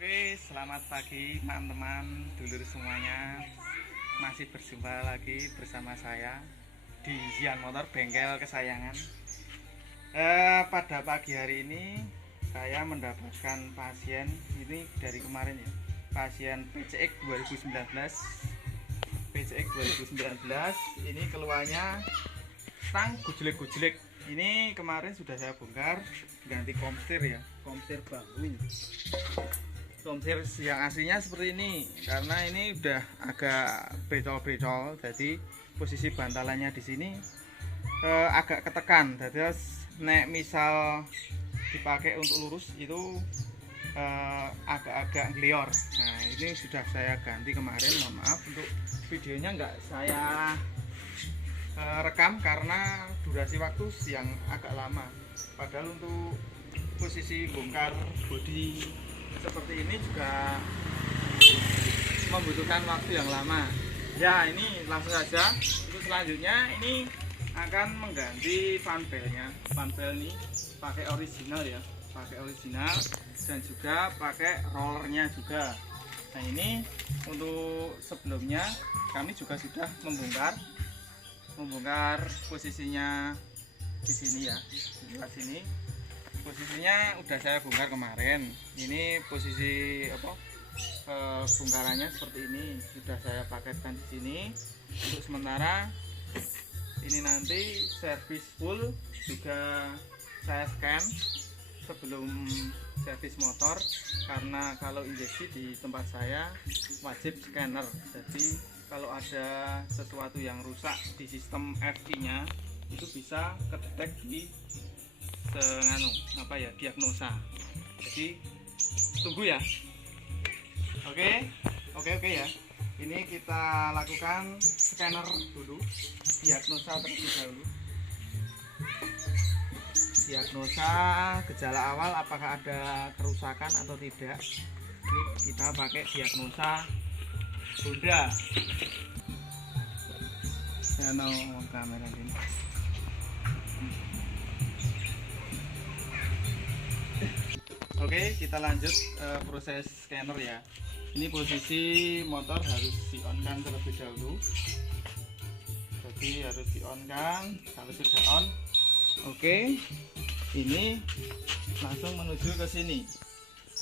Oke, selamat pagi teman-teman, dulur semuanya. Masih berjumpa lagi bersama saya di Zian Motor, bengkel kesayangan. Pada pagi hari ini saya mendapatkan pasien ini dari kemarin ya. Pasien PCX 2019. PCX 2019 ini keluarnya stang gujlek-gujlek. Ini kemarin sudah saya bongkar, ganti komstir ya, komstir baru ini. Komstir yang aslinya seperti ini, karena ini udah agak brecol-brecol, jadi posisi bantalannya di sini agak ketekan. Jadi nek misal dipakai untuk lurus itu agak-agak ngelior. Nah ini sudah saya ganti kemarin, mohon maaf untuk videonya nggak saya rekam karena durasi waktu yang agak lama. Padahal untuk posisi bongkar bodi seperti ini juga membutuhkan waktu yang lama. Ya ini langsung saja. Untuk selanjutnya ini akan mengganti fan belnya. Fan bel ini pakai original ya, pakai original dan juga pakai rollernya juga. Nah ini untuk sebelumnya kami juga sudah membongkar posisinya di sini ya, di sini. Posisinya udah saya bongkar kemarin. Ini posisi bongkarannya seperti ini. Sudah saya paketkan di sini. Untuk sementara ini nanti servis full juga saya scan sebelum servis motor, karena kalau injeksi di tempat saya wajib scanner. Jadi kalau ada sesuatu yang rusak di sistem FI-nya itu bisa kedetek di diagnosa. Jadi tunggu ya. Oke ya. Ini kita lakukan scanner dulu, diagnosa terlebih dahulu. Diagnosa gejala awal apakah ada kerusakan atau tidak. Ini kita pakai diagnosa Honda. Ya kamera ini. Oke, kita lanjut proses scanner ya. Ini posisi motor harus di on kan terlebih dahulu. Jadi harus di on kan. Kalau sudah on, oke. Ini langsung menuju ke sini.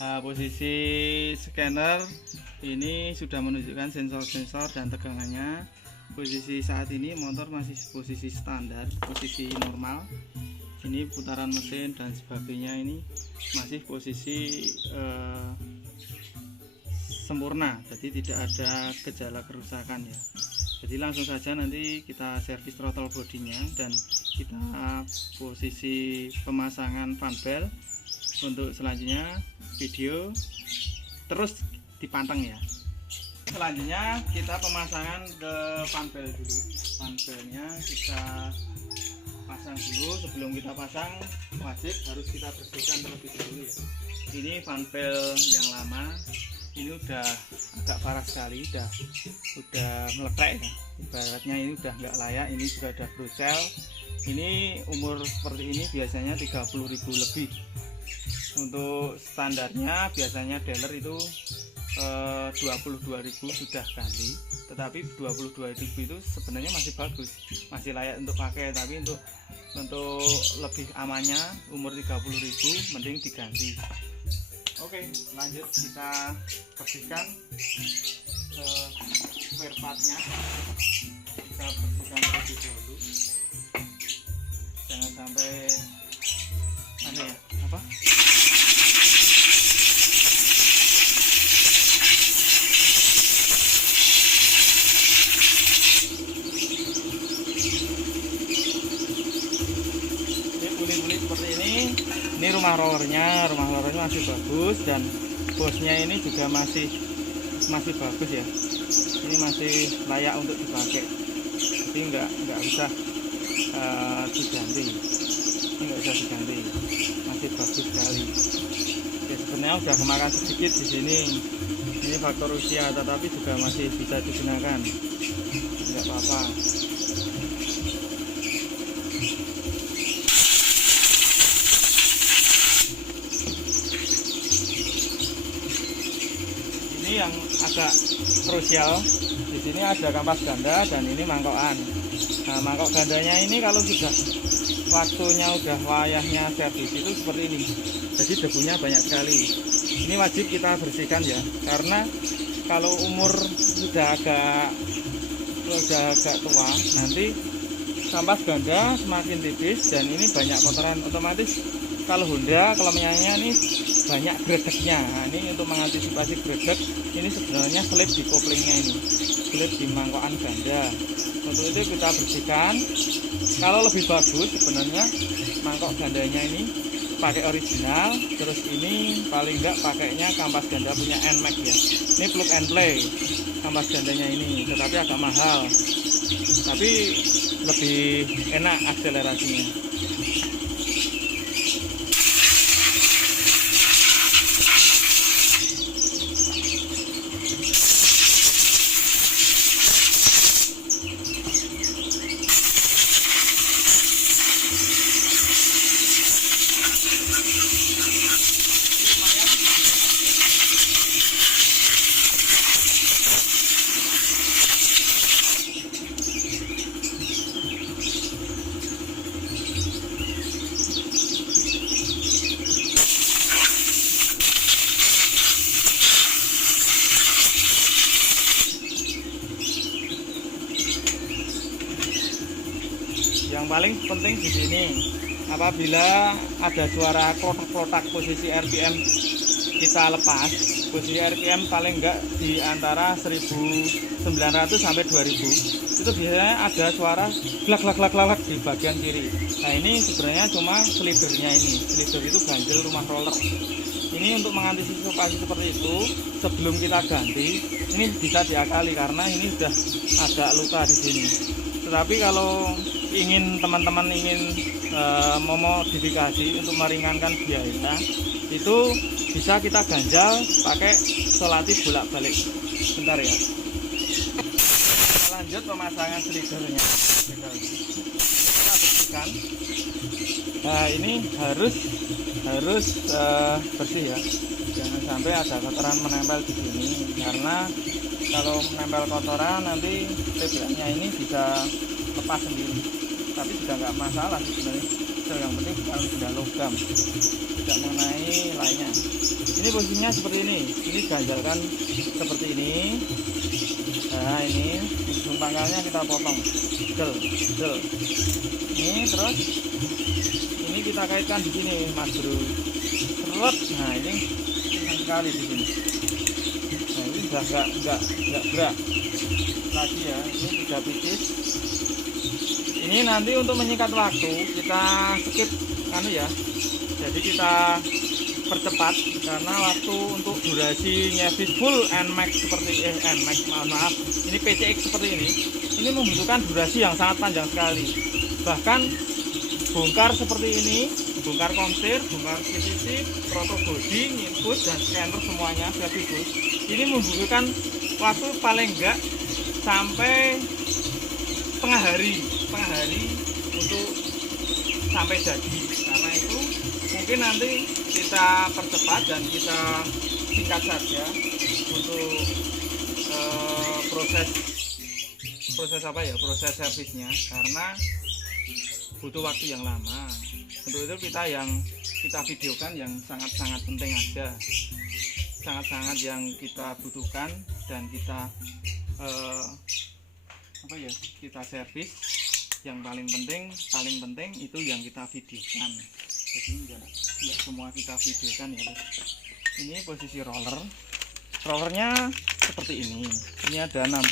Nah, posisi scanner ini sudah menunjukkan sensor-sensor dan tegangannya. Posisi saat ini motor masih posisi standar, posisi normal. Ini putaran mesin dan sebagainya ini masih posisi sempurna, jadi tidak ada gejala kerusakan ya. Jadi langsung saja nanti kita servis throttle bodinya dan kita posisi pemasangan fan bel. Untuk selanjutnya video terus dipanteng ya. Selanjutnya kita pemasangan ke fan bel dulu. Fan belnya kita pasang dulu. Sebelum kita pasang wajib harus kita bersihkan terlebih dahulu ya. Ini fan bel yang lama, ini udah agak parah sekali, udah meletek ya. Ibaratnya ini udah nggak layak. Ini juga udah brocel. Ini umur seperti ini biasanya 30.000 lebih. Untuk standarnya biasanya dealer itu 22.000 sudah ganti, tetapi 22.000 itu sebenarnya masih bagus, masih layak untuk pakai. Tapi untuk lebih amannya umur 30.000 mending diganti. Oke, lanjut kita bersihkan spare partnya. Kita bersihkan terlebih dahulu, jangan sampai ini rumah rollernya masih bagus dan bosnya ini juga masih bagus ya. Ini masih layak untuk dipakai, jadi nggak usah diganti. Ini nggak usah diganti, masih bagus sekali ya. Sebenarnya udah kemakan sedikit di sini, ini faktor usia, tetapi juga masih bisa digunakan, nggak apa-apa. ini yang agak krusial. Di sini ada kampas ganda dan ini mangkokan. Nah, mangkok gandanya ini kalau sudah waktunya udah wayahnya servis itu seperti ini. Jadi debunya banyak sekali. Ini wajib kita bersihkan ya, karena kalau umur sudah agak tua, nanti kampas ganda semakin tipis dan ini banyak kotoran, otomatis kalau Honda kelebihannya ini banyak gredeknya. Nah, ini untuk mengantisipasi gredek, ini sebenarnya selip di koplingnya ini, selip di mangkokan ganda. Untuk itu kita bersihkan. Kalau lebih bagus sebenarnya mangkok gandanya ini pakai original, terus ini paling enggak pakainya kampas ganda punya NMAX ya. Ini plug and play kampas gandanya ini, tetapi agak mahal, tapi lebih enak akselerasinya. Yang paling penting di sini, apabila ada suara klotak-klotak posisi RPM kita lepas, posisi RPM paling enggak di antara 1900 sampai 2000, itu biasanya ada suara glak di bagian kiri. Nah, ini sebenarnya cuma slidernya ini. Slider itu ganjil rumah roller. Ini untuk mengantisipasi seperti itu, sebelum kita ganti, ini bisa diakali karena ini sudah ada luka di sini. Tetapi kalau teman-teman ingin memodifikasi untuk meringankan biaya, itu bisa kita ganjal pakai solatif bolak-balik. Bentar ya. Kita lanjut pemasangan slidernya. Kita bersihkan. Nah, ini harus bersih ya. Jangan sampai ada kotoran menempel di sini, karena kalau menempel kotoran nanti TBA-nya ini bisa lepas sendiri. Tapi juga nggak masalah sebenarnya. Yang penting bukan benda logam, tidak mengenai lainnya. Ini posisinya seperti ini. Ini ganjalkan seperti ini. Nah, ini ujung pangkalnya kita potong. Del. Ini terus ini kita kaitkan di sini, Mas Bro. Seret. Nah, ini senang sekali di sini. Nah, ini sudah nggak gerak lagi ya. Ini sudah tipis. Ini nanti untuk menyingkat waktu kita skip ya. Jadi kita percepat karena waktu untuk durasi nyervis full NMAX seperti NMAX, maaf, ini PCX seperti ini membutuhkan durasi yang sangat panjang sekali. Bahkan bongkar seperti ini, bongkar komstir, bongkar CCC, proto body, input dan scanner semuanya servis, ini membutuhkan waktu paling enggak sampai setengah hari untuk sampai jadi. Karena itu mungkin nanti kita percepat dan kita singkat saja untuk proses servisnya, karena butuh waktu yang lama. Untuk itu kita videokan yang sangat-sangat penting aja, sangat-sangat yang kita butuhkan dan kita kita servis. Yang paling penting itu yang kita videokan. Jadi enggak semua kita videokan ya. Ini posisi rollernya seperti ini. Ini ada 6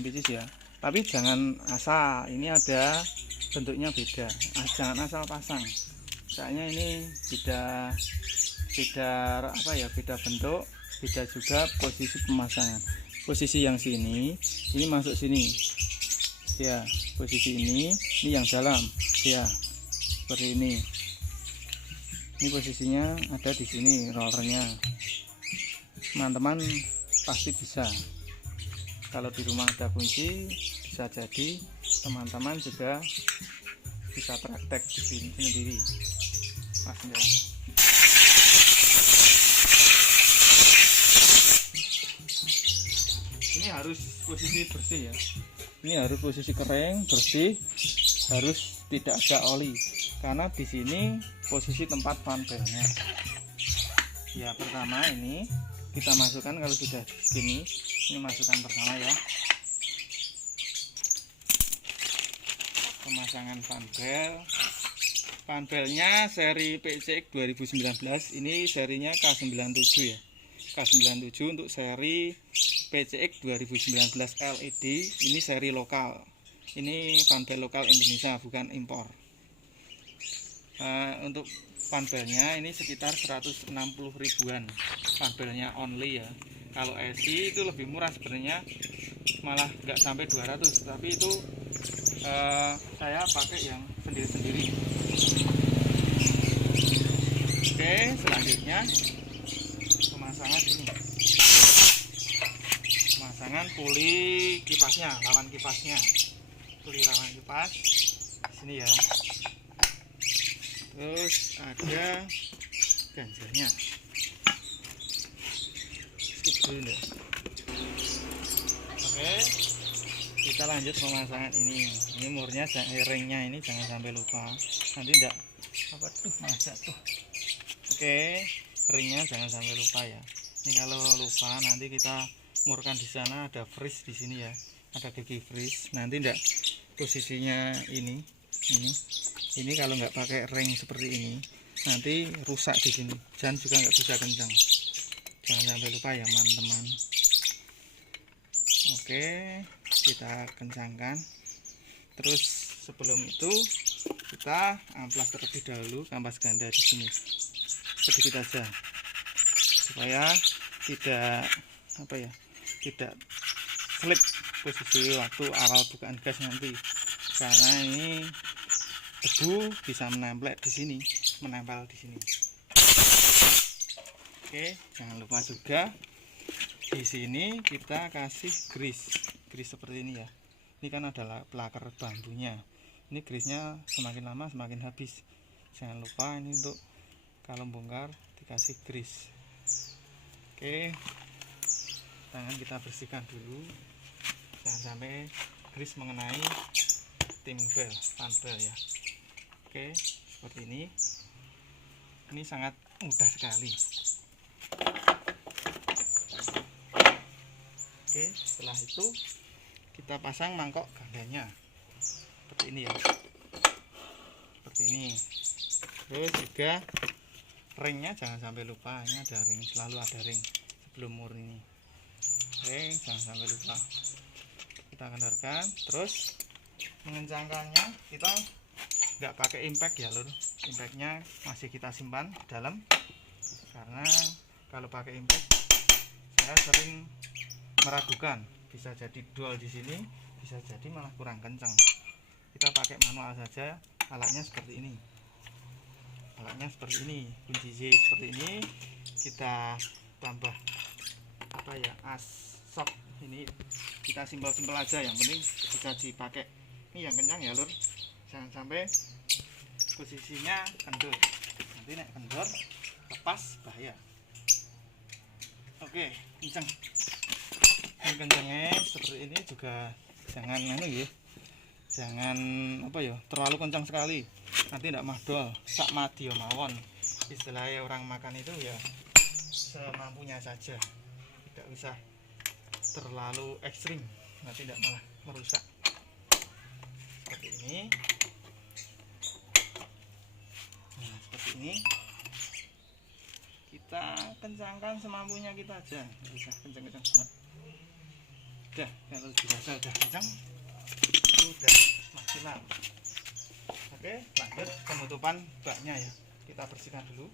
biji ya. Tapi jangan asal, ini ada bentuknya beda. Jangan asal pasang. Kayaknya ini beda bentuk, beda juga posisi pemasangan. Posisi yang sini, ini masuk sini. Ya, posisi ini yang dalam ya, seperti ini. Ini posisinya ada di sini rollernya. Teman-teman pasti bisa, kalau di rumah ada kunci, bisa jadi teman-teman juga bisa praktek di sini sendiri. Mas ya. harus posisi bersih ya. Ini harus posisi kering, bersih, harus tidak ada oli. Karena di sini posisi tempat fan belnya. Ya, pertama ini kita masukkan kalau sudah segini. Ini masukkan pertama ya. Pemasangan fan bel. Fan belnya seri PCX 2019, ini serinya K97 ya. K97 untuk seri PCX 2019 LED, ini seri lokal. Ini fan bel lokal Indonesia, bukan impor. Untuk fan belnya ini sekitar 160 ribuan. Fan belnya only ya. Kalau SI itu lebih murah sebenarnya, malah nggak sampai 200, tapi itu saya pakai yang sendiri-sendiri. Oke, selanjutnya pemasangan ini. Pemasangan puli kipasnya, lawan kipasnya. Puli lawan kipas sini ya. Terus ada ganjalnya. Skip dulu deh. Oke, kita lanjut pemasangan ini. Ini murnya, ringnya ini jangan sampai lupa. Nanti enggak apa tuh masa tuh. Oke, ringnya jangan sampai lupa ya. Ini kalau lupa nanti kita murkan di sana ada freeze di sini ya. Ada gigi freeze. Nanti enggak posisinya ini. Ini kalau nggak pakai ring seperti ini nanti rusak di sini. Dan juga nggak bisa kencang. Jangan sampai lupa ya teman-teman. Oke, kita kencangkan. Terus sebelum itu kita amplas terlebih dahulu, kampas ganda di sini sedikit aja supaya tidak tidak slip posisi waktu awal bukaan gas nanti, karena ini debu bisa menempel di sini. Oke, jangan lupa juga di sini kita kasih grease seperti ini ya. Ini kan adalah pelakar bambunya. Ini grease-nya semakin lama semakin habis. Jangan lupa ini untuk kalau bongkar dikasih grease. Oke, tangan kita bersihkan dulu, jangan sampai grease mengenai tim bel, fan bel ya. Oke, seperti ini sangat mudah sekali. Oke, setelah itu kita pasang mangkok gandanya seperti ini ya, seperti ini. Terus juga ringnya jangan sampai lupa, ini ada ring, selalu ada ring sebelum mur ini. Oke, jangan sampai lupa. Kita kendorkan, terus mengencangkannya kita nggak pakai impact ya lur. Impactnya masih kita simpan di dalam, karena kalau pakai impact saya sering meragukan, bisa jadi dual di sini, bisa jadi malah kurang kencang. Kita pakai manual saja, alatnya seperti ini. Kunci Z seperti ini. Kita tambah as shock ini, kita simpel-simpel aja, yang penting bisa dipakai. Ini yang kencang ya lur, jangan sampai posisinya kendor, nanti nek kendor lepas bahaya. Oke, kencang. Kencangnya seperti ini juga jangan jangan terlalu kencang sekali, nanti tidak mahdol sak mati mawon. Istilahnya orang makan itu ya semampunya saja, tidak usah terlalu ekstrim, nanti tidak malah merusak. Seperti ini. Nah, seperti ini kita kencangkan semampunya kita aja, nggak usah kencang-kencang banget. Udah, kalau dirasa udah kencang, udah maksimal. Oke, lanjut penutupan baknya ya, kita bersihkan dulu.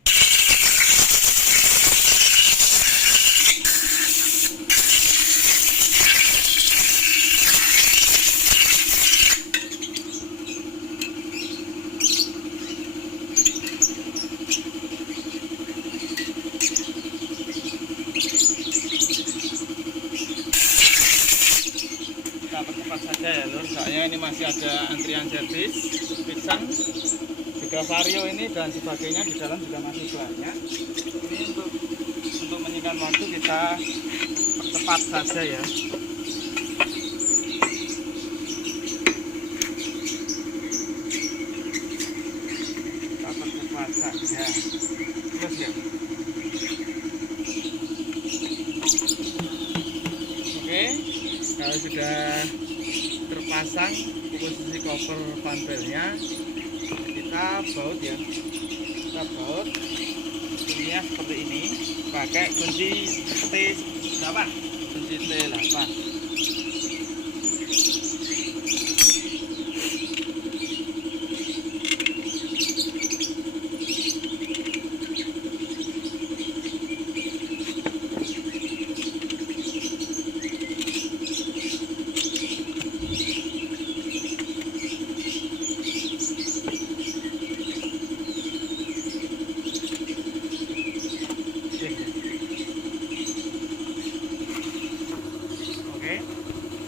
Percepat saja ya lur, soalnya ini masih ada antrian servis pisan, juga vario ini dan sebagainya di dalam juga masih banyak. Ini untuk menyingkat waktu kita percepat saja ya. sudah terpasang posisi cover fanbelnya, kita baut ya, kita baut ininya seperti ini pakai kunci T8, kunci T8. Oke,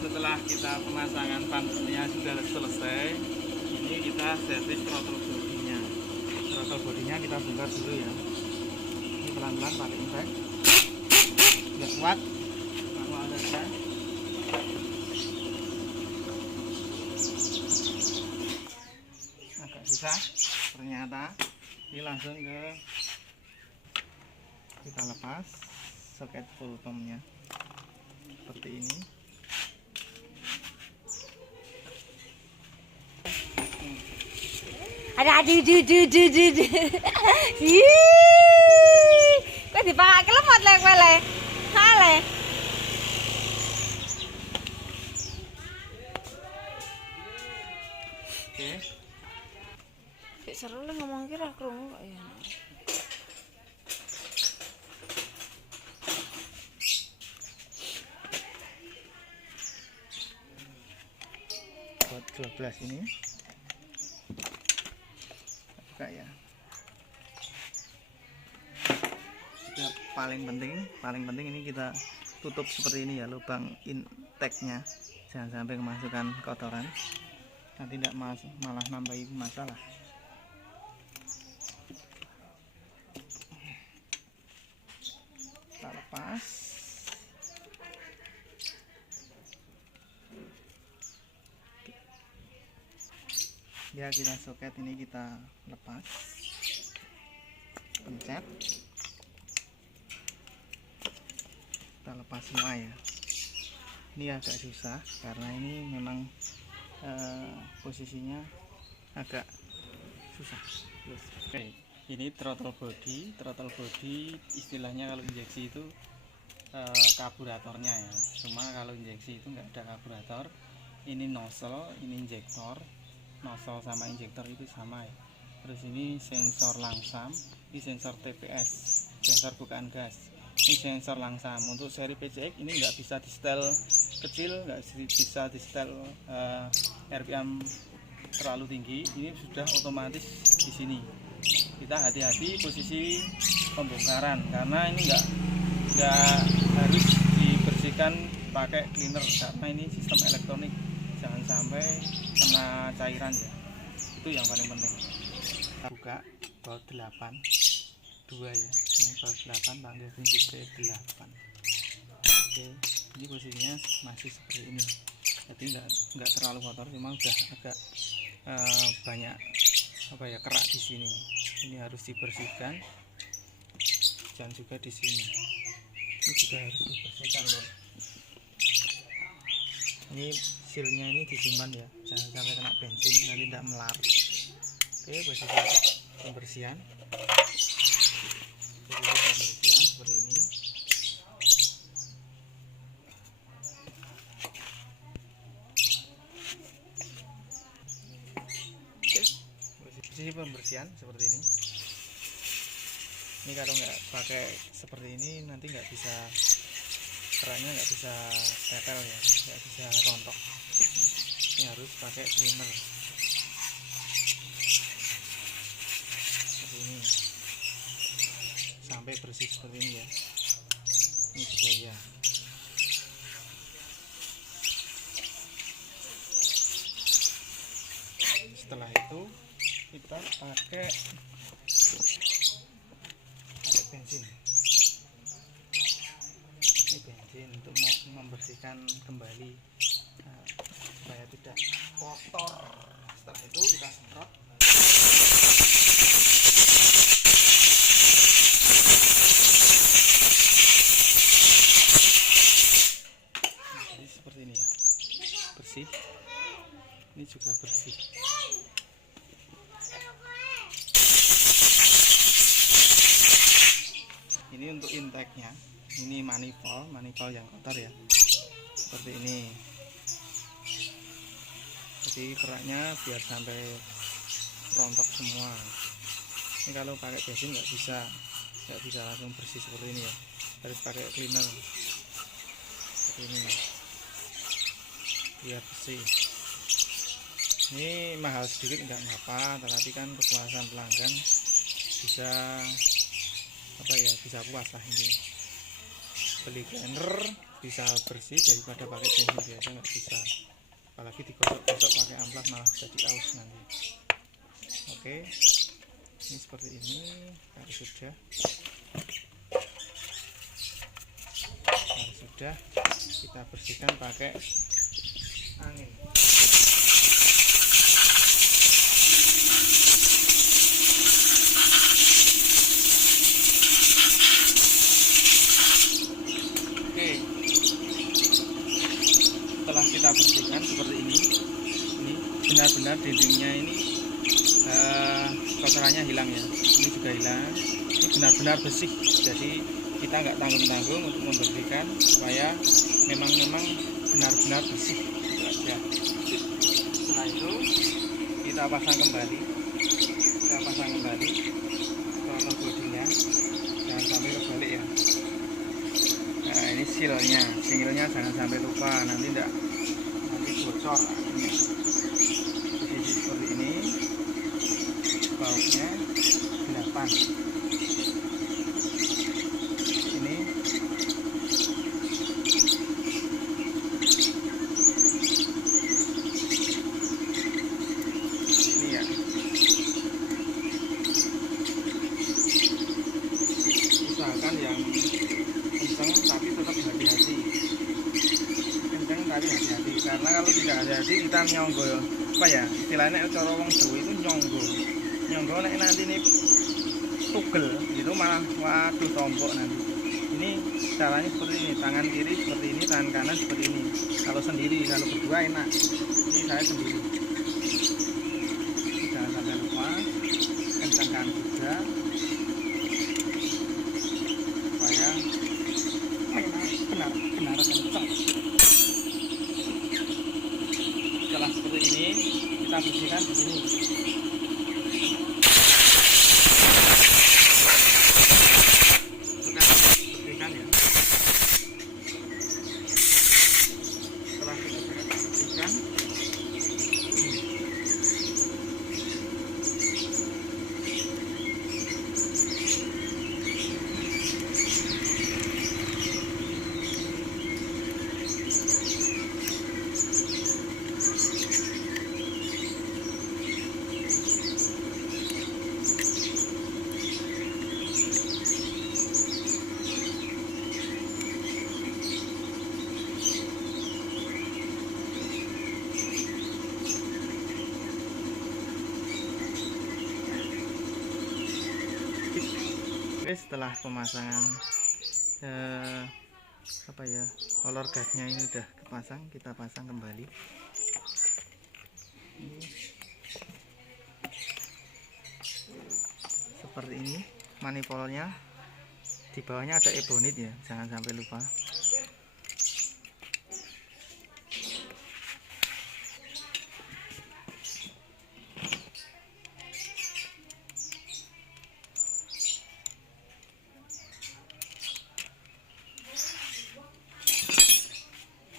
setelah kita pemasangan panelnya sudah selesai, ini kita servis throttle bodinya. Throttle bodinya kita bongkar dulu ya. Ini pelan-pelan pakai impact. Nggak kuat, aku ada agak susah ternyata. Ini langsung kita lepas soket Fullcom-nya seperti ini. Ada kok dipakai lemot lek wele. Hale. Oke. Cek seru lah ngomong kira krungu kok ya. Buat 12 ini buka ya. Yang paling penting ini kita tutup seperti ini ya, lubang intake-nya, jangan sampai kemasukan kotoran, nanti tidak malah nambahin masalah. Kita lepas. Ya, kita soket ini kita lepas, pencet, kita lepas semua ya. Ini agak susah karena ini memang posisinya agak susah. Oke, ini throttle body istilahnya kalau injeksi itu karburatornya ya. Cuma kalau injeksi itu nggak ada karburator. Ini nozzle, ini injektor. Nozzle sama injektor itu sama ya. Terus ini sensor langsam, ini sensor TPS, sensor bukaan gas. Ini sensor langsam. Untuk seri PCX ini nggak bisa di setel kecil, nggak bisa di setel RPM terlalu tinggi. Ini sudah otomatis di sini. Kita hati-hati posisi pembongkaran karena ini nggak harus dibersihkan pakai cleaner karena ini sistem elektronik. Jangan sampai kena cairan ya, itu yang paling penting. Kita buka baut 8 2 ya, ini baut 8 panggil kunci T8. Oke, ini posisinya masih seperti ini, jadi nggak terlalu kotor, cuma udah agak banyak kerak di sini. Ini harus dibersihkan, dan juga di sini ini juga harus dibersihkan loh. Ini silnya ini disimpan ya, jangan sampai kena bensin, nanti tidak melar. Oke, posisi pembersihan seperti ini. Posisi pembersihan seperti ini. Ini kalau nggak pakai seperti ini nanti nggak bisa, keraknya nggak bisa tetel ya, nggak bisa rontok. Ini harus pakai cleaner seperti ini sampai bersih seperti ini ya. Ini juga ya. Setelah itu kita pakai bensin. Ini bensin untuk membersihkan kembali supaya tidak kotor. Setelah itu kita semprot. Jadi seperti ini ya. kontaknya. Ini manifold yang kotor ya, seperti ini. Jadi keraknya biar sampai rontok semua. Ini kalau pakai basin nggak bisa langsung bersih seperti ini ya, harus pakai cleaner seperti ini biar bersih. Ini mahal sedikit nggak apa, tetapi kan kepuasan pelanggan bisa bisa puas lah. Ini beli cleaner bisa bersih daripada pakai bensin biasa, nggak bisa, apalagi digosok-gosok pakai amplas malah jadi aus nanti. Oke, ini seperti ini. Kalau sudah kita bersihkan pakai angin. Oke, setelah kita bersihkan seperti ini benar-benar dindingnya ini kotorannya hilang ya, ini juga hilang, ini benar-benar bersih. Jadi kita nggak tanggung-tanggung untuk membersihkan supaya memang benar-benar bersih gitu aja. Setelah itu kita pasang kembali throttle bodinya, jangan sampai kebalik ya. Nah, ini singlenya jangan sampai lupa, nanti bocor akhirnya. Posisi seperti ini, bautnya 8. Ini ya. Usahakan yang kencang tapi tetap hati-hati. Karena kalau tidak hati-hati kita nyonggol, istilahnya cara wong Jawa itu nyonggol nanti ini tugel gitu, malah waduh tombok nanti. Ini caranya seperti ini, tangan kiri seperti ini, tangan kanan seperti ini. Kalau sendiri, kalau berdua enak. Ini saya sendiri. Jangan sampai lupa kencangkan juga supaya benar kencang. Setelah seperti ini kita bersihkan di sini. Bersihkan ya. Setelah kita bersihkan, setelah pemasangan kolor gasnya ini udah kepasang, kita pasang kembali. Seperti ini manifoldnya, di bawahnya ada ebonit ya, jangan sampai lupa.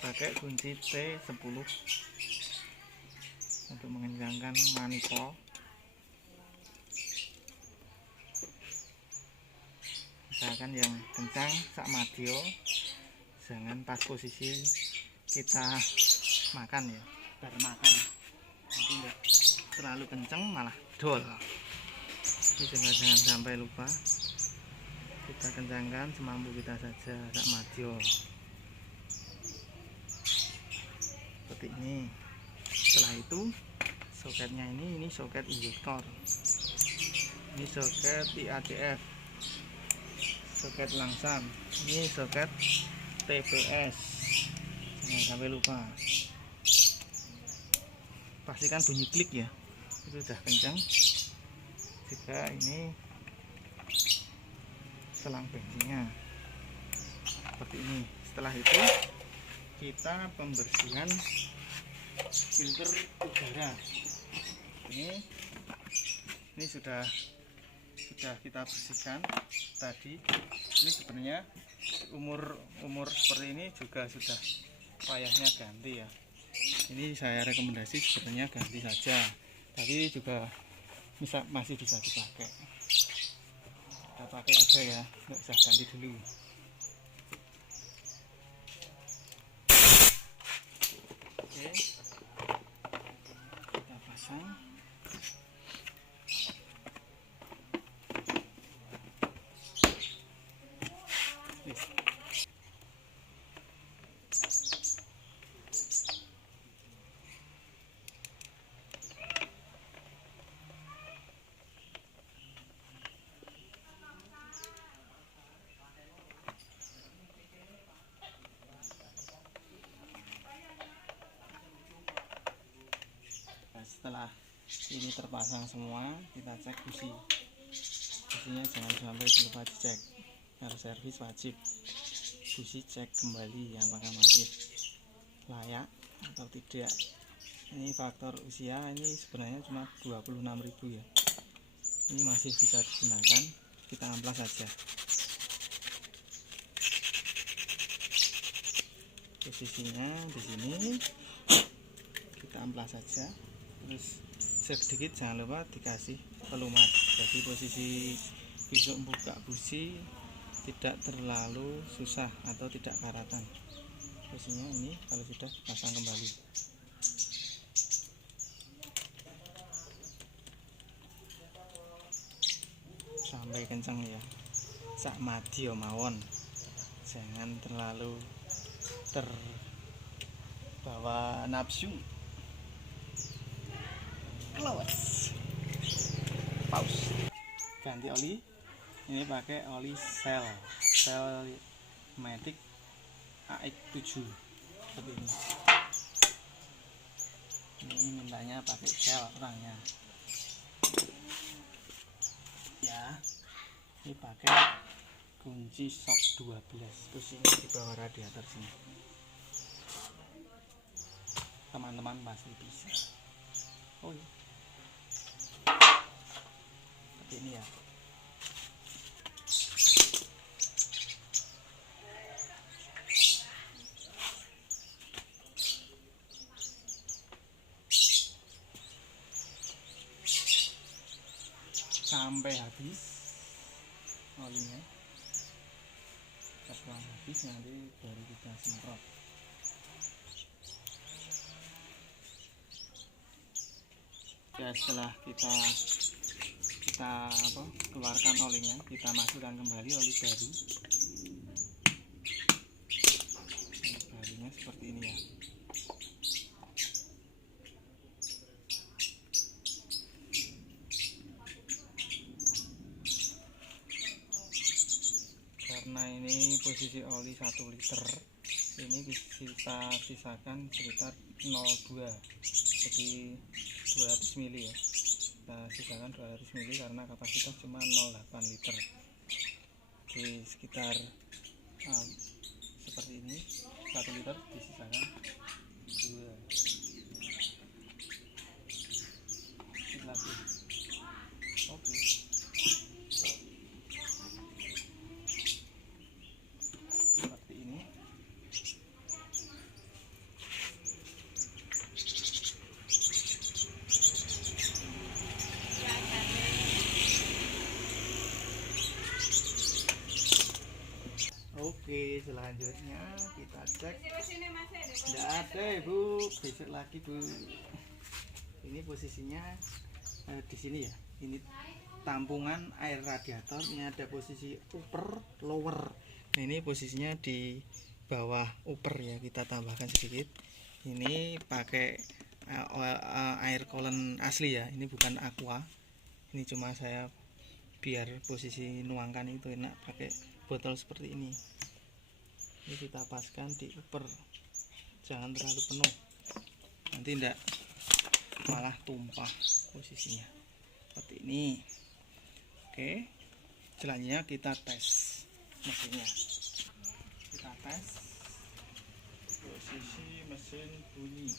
Pakai kunci T10 untuk mengencangkan manifold. Usahakan yang kencang sak madyo, jangan pas posisi kita makan ya, baru makan nanti enggak terlalu kencang malah dol. Ini juga jangan sampai lupa, kita kencangkan semampu kita saja sak madyo seperti ini. Setelah itu soketnya ini soket induktor, ini soket IATF, soket langsam, ini soket TPS, jangan sampai lupa. Pastikan bunyi klik ya, itu udah kencang. Juga ini selang bensinnya, seperti ini. Setelah itu kita pembersihan filter udara. Ini sudah kita bersihkan tadi. Ini sebenarnya umur seperti ini juga sudah payahnya ganti ya. Ini saya rekomendasi sebenarnya ganti saja, tapi juga masih bisa dipakai. Kita pakai aja ya, nggak usah ganti dulu. Oke, kita pasang. Setelah ini terpasang semua, kita cek businya, jangan sampai lupa dicek. Harus servis wajib. Busi cek kembali apakah masih layak atau tidak. Ini faktor usia ini sebenarnya cuma 26.000 ya. Ini masih bisa digunakan, kita amplas saja. Posisinya di sini kita amplas saja. Terus sedikit jangan lupa dikasih pelumas, jadi posisi besok buka busi tidak terlalu susah atau tidak karatan. Posisinya ini kalau sudah pasang kembali. Sampai kencang ya, sak madya mawon, jangan terlalu terbawa nafsu. Close, pause. Ganti oli, ini pakai oli Shell Matic AX7 seperti ini. Ini mintanya pakai Shell orangnya ya. Ini pakai kunci shock 12, posisinya di bawah radiator sini. Teman-teman pasti bisa. Oh iya, seperti ini ya. Sampai habis olinya. Setelah habis nanti baru kita semprot. Ya, setelah kita keluarkan olinya, kita masukkan kembali oli baru. Oli barunya seperti ini ya. Karena ini posisi oli 1 liter, ini kita sisakan sekitar 0,2, jadi 200 ml ya. Kita sisakan 200 ml karena kapasitas cuma 0,8 liter. Di sekitar seperti ini, 1 liter disisakan 2 lagi. Oke. Seperti ini. Oke, selanjutnya kita cek. Tidak ada ibu, besok lagi bu. Ini posisinya di sini ya. Ini tampungan air radiator. Ini ada posisi upper, lower. Nah, ini posisinya di bawah upper ya. Kita tambahkan sedikit. Ini pakai air coolant asli ya. Ini bukan aqua. Ini cuma saya biar posisi nuangkan itu enak pakai botol seperti ini. Ini kita paskan di upper, jangan terlalu penuh, nanti tidak malah tumpah posisinya seperti ini. Oke, selanjutnya kita tes mesinnya. Kita tes posisi mesin bunyi.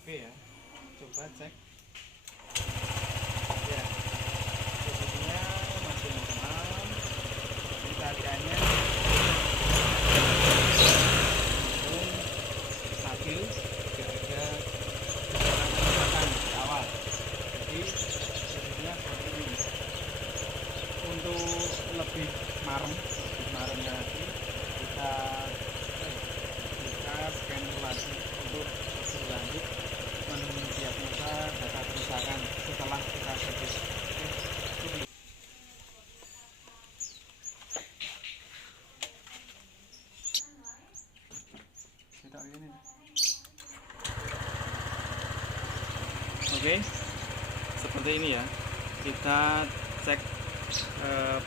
Oke ya, coba cek ya, posisinya masih normal, tariannya stabil, tidak ada kerusakan di awal. Jadi posisinya seperti ini. Untuk lebih maremnya lagi kita scanner lagi untuk lebih lanjut mendiagnosa data kerusakan setelah kita servis. Oke, seperti ini ya. Kita cek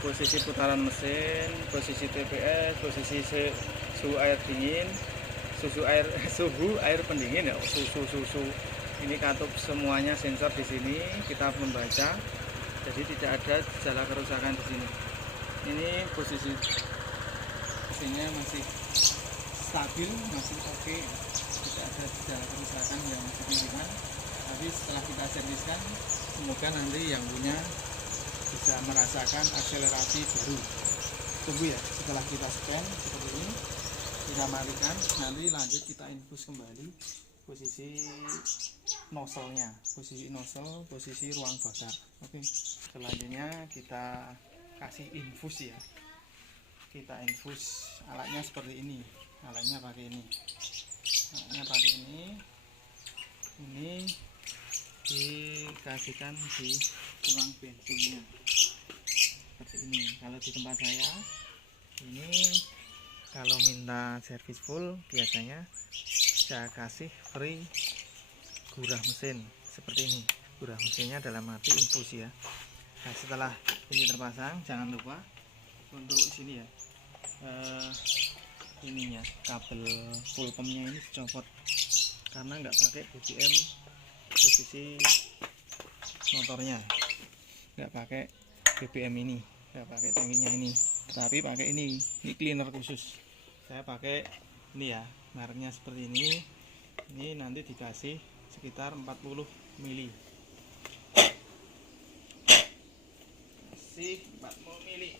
posisi putaran mesin, posisi TPS, posisi suhu air dingin, suhu air pendingin ya, susu. Ini katup semuanya sensor di sini kita membaca. Jadi tidak ada gejala kerusakan di sini. Ini posisi mesinnya masih stabil, masih oke. Tidak ada gejala kerusakan yang signifikan. Tapi setelah kita serviskan, semoga nanti yang punya bisa merasakan akselerasi baru. Tunggu ya, setelah kita scan seperti ini, kita matikan, nanti lanjut kita infus kembali posisi nozzle-nya, posisi nozzle, posisi ruang bakar. Oke, selanjutnya kita kasih infus ya. Kita infus, alatnya seperti ini, alatnya pakai ini, ini dikasihkan di tulang bensinnya seperti ini. Kalau di tempat saya ini, kalau minta servis full biasanya saya kasih free gurah mesin seperti ini. Gurah mesinnya dalam arti infus ya. Nah, setelah ini terpasang, jangan lupa untuk sini ya, ininya kabel full pumpnya ini dicopot karena nggak pakai BBM posisi motornya, nggak pakai BBM ini, nggak pakai tangkinya ini, tapi pakai ini cleaner khusus. Saya pakai ini ya, mereknya seperti ini. Ini nanti dikasih sekitar 40 mili, kasih 40 mili,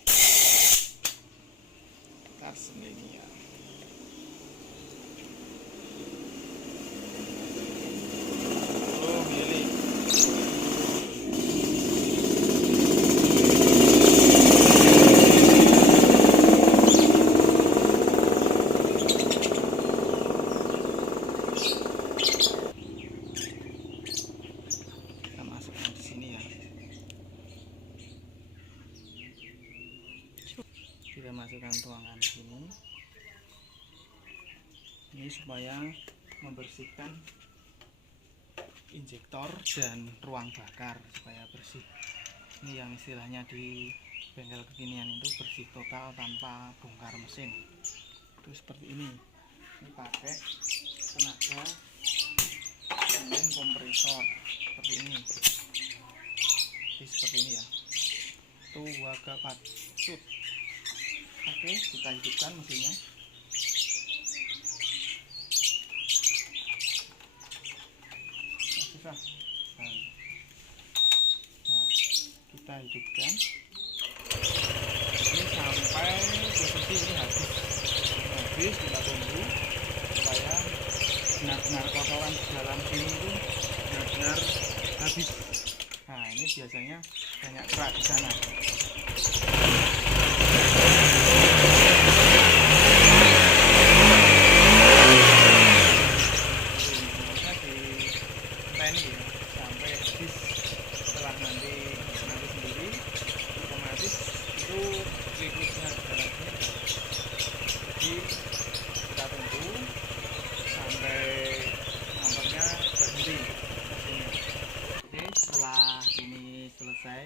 sekitar segini ya. Kita masukkan tuangan sini, ini supaya membersihkan injektor dan ruang bakar supaya bersih. Ini yang istilahnya di bengkel kekinian itu bersih total tanpa bongkar mesin. Itu seperti ini pakai tenaga mesin kompresor seperti ini. Jadi seperti ini ya, tuh agak patut. Oke, kita hidupkan mesinnya. Susah. Nah, kita hidupkan. Ini sampai posisi ini habis. Kita tunggu supaya benar-benar kotoran di dalam sini itu benar-benar habis. Nah, ini biasanya banyak kerak di sana. Sampai habis, setelah nanti sendiri otomatis itu liquidnya di dalamnya. Jadi kita tunggu sampai motornya berhenti. Oke, setelah ini selesai,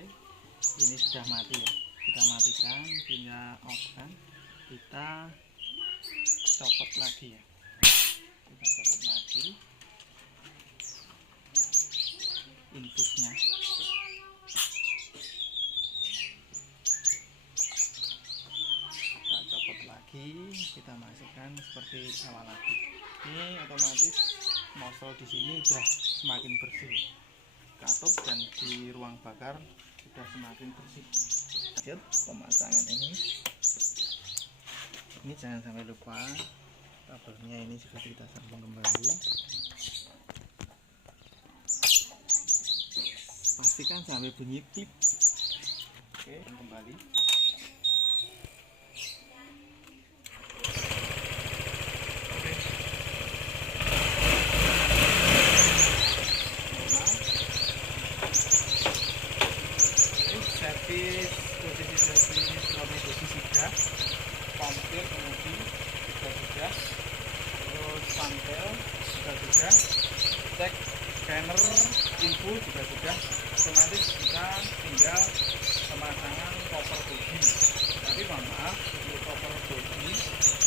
ini sudah mati ya, kita matikan, kita off kan, kita copot lagi ya, infusnya. Kita copot lagi. lagi, kita masukkan seperti awal lagi. Ini otomatis nozzle di sini sudah semakin bersih, katup dan di ruang bakar sudah semakin bersih. Lanjut pemasangan ini jangan sampai lupa kabelnya ini juga kita sambung kembali. Pastikan sampai bunyi pip. Oke, kembali. Servis, posisi servis kronologi sudah, komplit kemudi juga sudah, terus panel juga sudah, cek scanner info juga sudah. Otomatis kita tinggal pemasangan cover bodi. Tapi mohon maaf, untuk cover bodi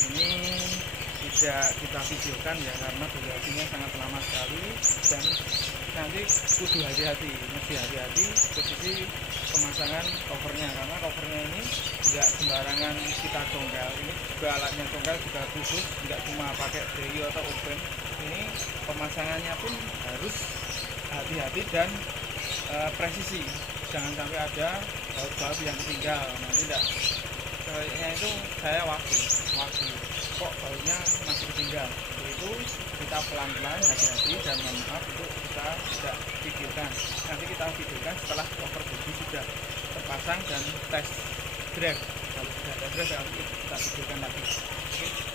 ini tidak kita videokan ya, karena durasinya sangat lama sekali dan nanti kudu hati-hati, mesti hati-hati posisi pemasangan covernya, karena covernya ini tidak sembarangan kita congkel. Ini juga alatnya congkel juga khusus, tidak cuma pakai DI atau open. Ini pemasangannya pun harus hati-hati dan presisi, jangan sampai ada baut-baut yang ketinggal. Nanti tidak, kayaknya itu saya waktu kok bautnya masih ketinggal. Untuk itu kita pelan-pelan, hati-hati, dan mohon maaf untuk kita tidak videokan. Nanti kita videokan setelah cover bodi sudah terpasang dan tes drive. Kalau sudah ada drive, kita videokan lagi. Oke.